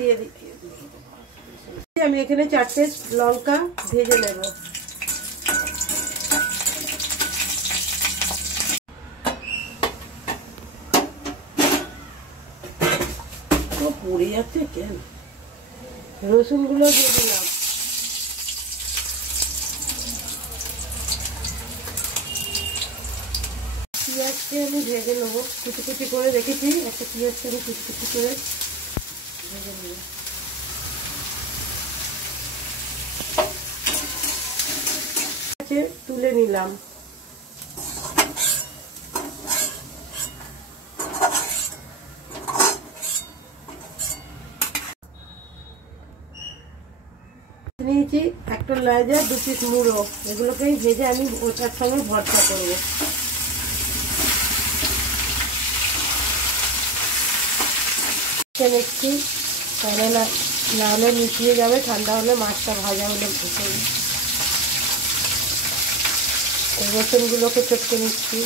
দিয়ে দিই। আমি এখানে 4টে লঙ্কা ভেজে নেব। তো পুড়ে যাচ্ছে কেন? রসুনগুলো দিয়ে দিলাম। পেঁয়াজকে আমি ভেজে নেবো, কুচি কুচি করে রেখেছি। একটা পেঁয়াজকে আমি কুচি কুচি করে ভেজে নেব। তুলে নিলাম। নিয়েছি একটা লেজা, 2 পিস মুড়ো। এগুলোকেই ভেজে আমি ওটার সঙ্গে ভর্তা করবো। নিচ্ছি, তাহলে না হলে মিশিয়ে যাবে, ঠান্ডা হলে মাছটা ভাজা হলে ভেসে। রসুনগুলোকে চটকে নিচ্ছি।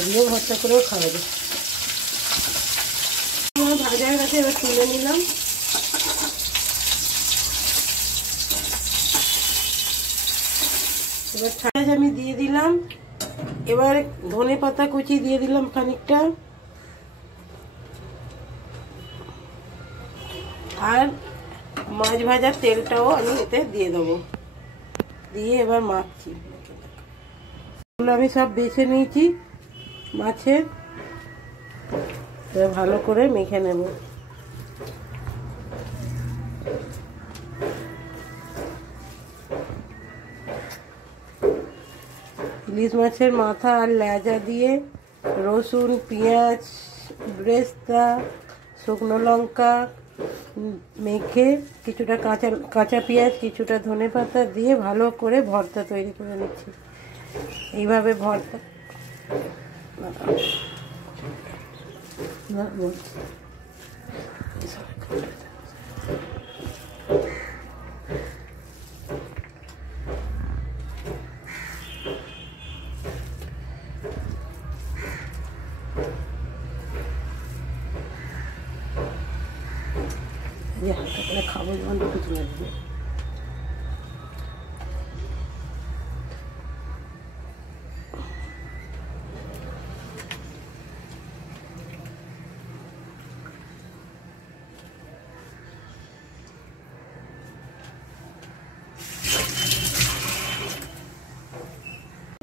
এগুলো ভর্তা করেও খাওয়া যায়। ভাজা হয়ে গেছে, এবার তুলে নিলাম। এবার ছাড়া আমি দিয়ে দিলাম। এবার ধনে পাতা কুচি দিয়ে দিলাম খানিকটা, আর মাছ ভাজার তেলটাও আমি এতে দিয়ে দেবো। দিয়ে এবার মাখছি। আমি সব বেছে নিয়েছি মাছের, ভালো করে মেখে নেব। ইলিশ মাছের মাথা আর লেজা দিয়ে রসুন, পেঁয়াজ, বেরেস্তা, শুকনো লঙ্কা মেখে কিছুটা কাঁচা পেঁয়াজ, কিছুটা ধনেপাতা দিয়ে ভালো করে ভর্তা তৈরি করে নিচ্ছি। এইভাবে ভর্তা হালকা করে খাবো, যেমন কিছু লাগবে।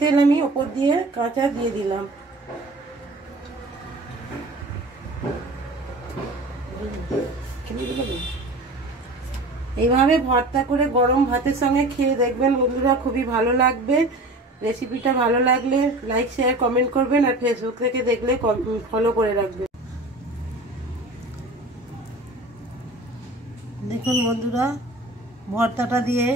তেল আমি ওপর দিয়ে কাঁচা দিয়ে দিলাম। এইভাবে ভর্তা করে গরম ভাতের সঙ্গে খেয়ে দেখবেন বন্ধুরা, খুবই ভালো লাগবে। রেসিপিটা ভালো লাগলে লাইক, শেয়ার, কমেন্ট করবেন, আর ফেসবুক থেকে দেখলে ফলো করে রাখবেন। দেখুন বন্ধুরা, ভর্তাটা দিয়ে